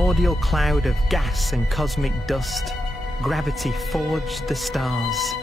primordial cloud of gas and cosmic dust, gravity forged the stars.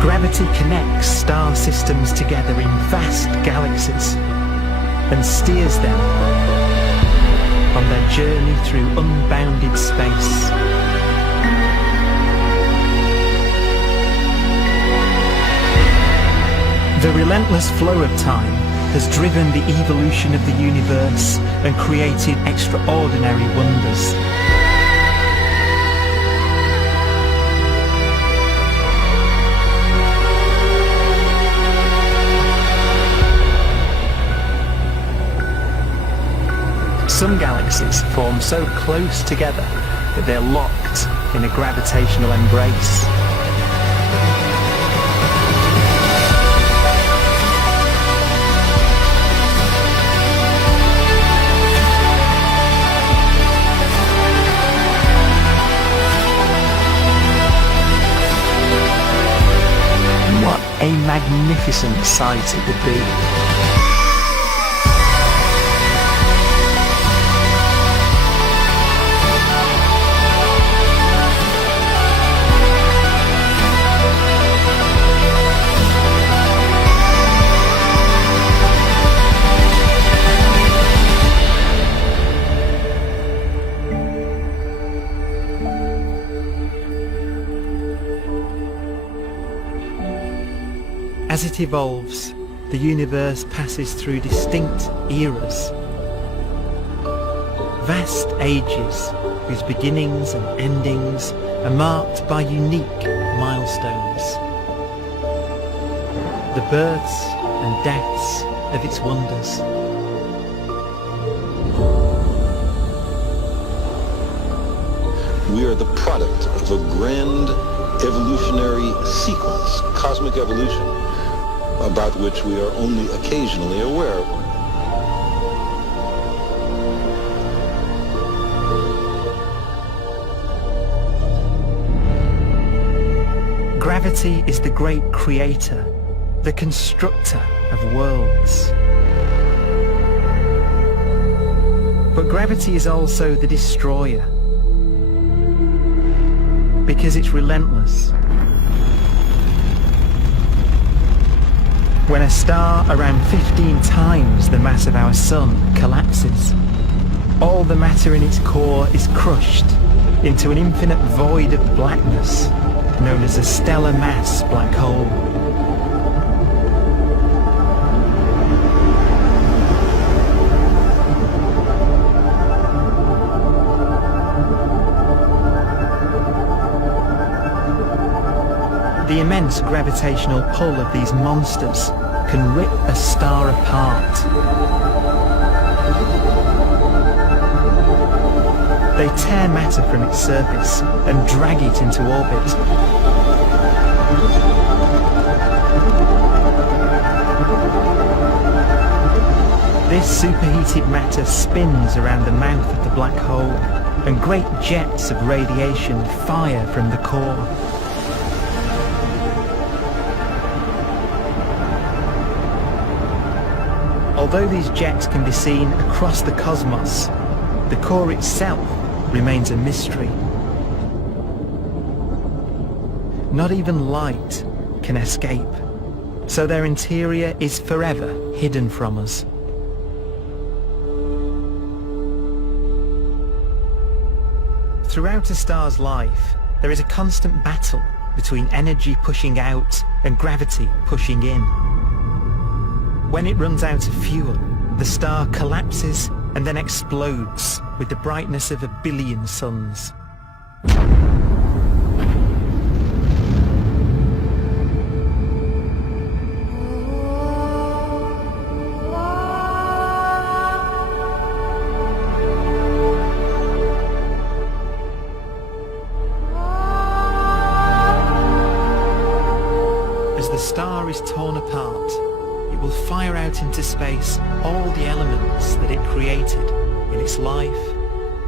Gravity connects star systems together in vast galaxies and steers them on their journey through unbounded space. The relentless flow of time has driven the evolution of the universe and created extraordinary wonders. Some galaxies form so close together that they're locked in a gravitational embrace. What a magnificent sight it would be. As it evolves, the universe passes through distinct eras. Vast ages whose beginnings and endings are marked by unique milestones. The births and deaths of its wonders. We are the product of a grand evolutionary sequence, cosmic evolution, about which we are only occasionally aware. Gravity is the great creator, the constructor of worlds. But gravity is also the destroyer, because it's relentless. When a star around 15 times the mass of our sun collapses, all the matter in its core is crushed into an infinite void of blackness known as a stellar mass black hole. The immense gravitational pull of these monsters can rip a star apart. They tear matter from its surface and drag it into orbit. This superheated matter spins around the mouth of the black hole, and great jets of radiation fire from the core. Although these jets can be seen across the cosmos, the core itself remains a mystery. Not even light can escape, so their interior is forever hidden from us. Throughout a star's life, there is a constant battle between energy pushing out and gravity pushing in. When it runs out of fuel, the star collapses and then explodes with the brightness of 1 billion suns. As the star is torn apart, it will fire out out into space all the elements that it created in its life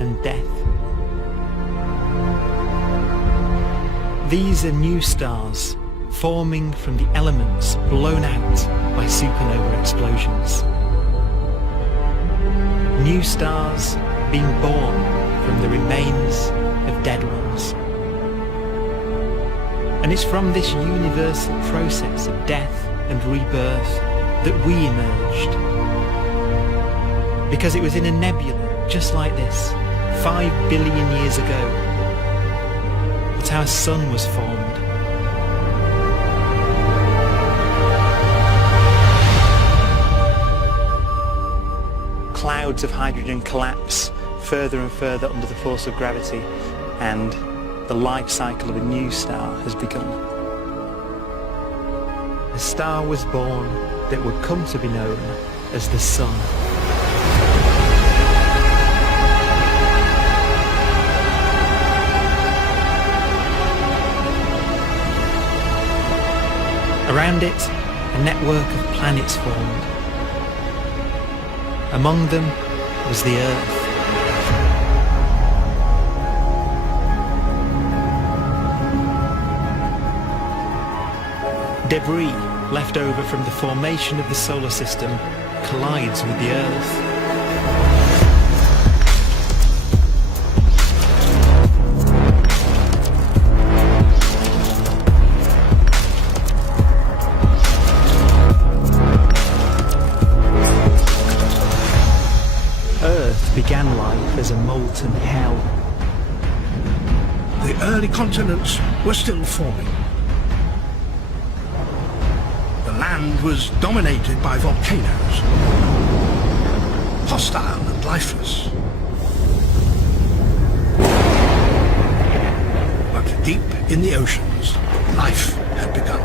and death. These are new stars forming from the elements blown out by supernova explosions. New stars being born from the remains of dead ones. And it's from this universal process of death and rebirth that we emerged. Because it was in a nebula just like this, 5 billion years ago, that our sun was formed. Clouds of hydrogen collapse further and further under the force of gravity, and the life cycle of a new star has begun. A star was born that would come to be known as the Sun. Around it, a network of planets formed. Among them was the Earth. Debris left over from the formation of the solar system collides with the Earth. Earth began life as a molten hell. The early continents were still forming. The land was dominated by volcanoes, hostile and lifeless. But deep in the oceans, life had begun.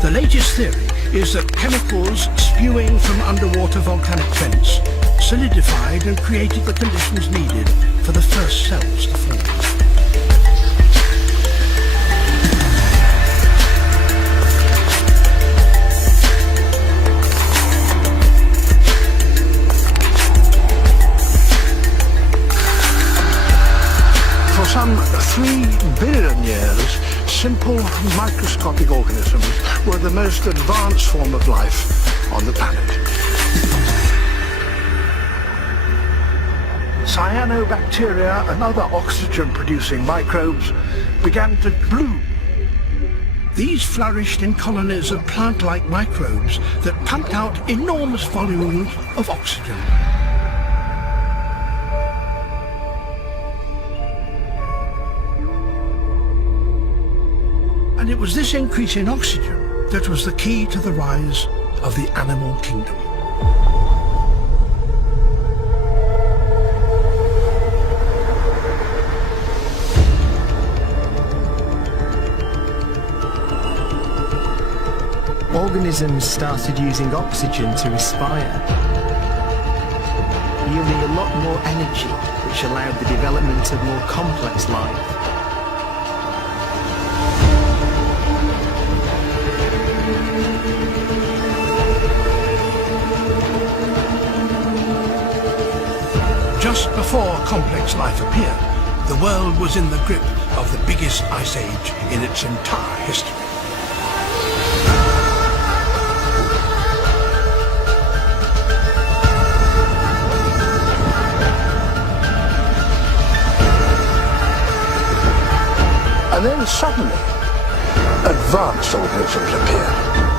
The latest theory is that chemicals spewing from underwater volcanic vents solidified and created the conditions needed for the first cells to form. For some 3 billion years, simple microscopic organisms were the most advanced form of life on the planet. Cyanobacteria and other oxygen-producing microbes began to bloom. These flourished in colonies of plant-like microbes that pumped out enormous volumes of oxygen. And it was this increase in oxygen that was the key to the rise of the animal kingdom. Organisms started using oxygen to respire, yielding a lot more energy, which allowed the development of more complex life. Just before complex life appeared, the world was in the grip of the biggest ice age in its entire history. And then suddenly, advanced organisms appeared.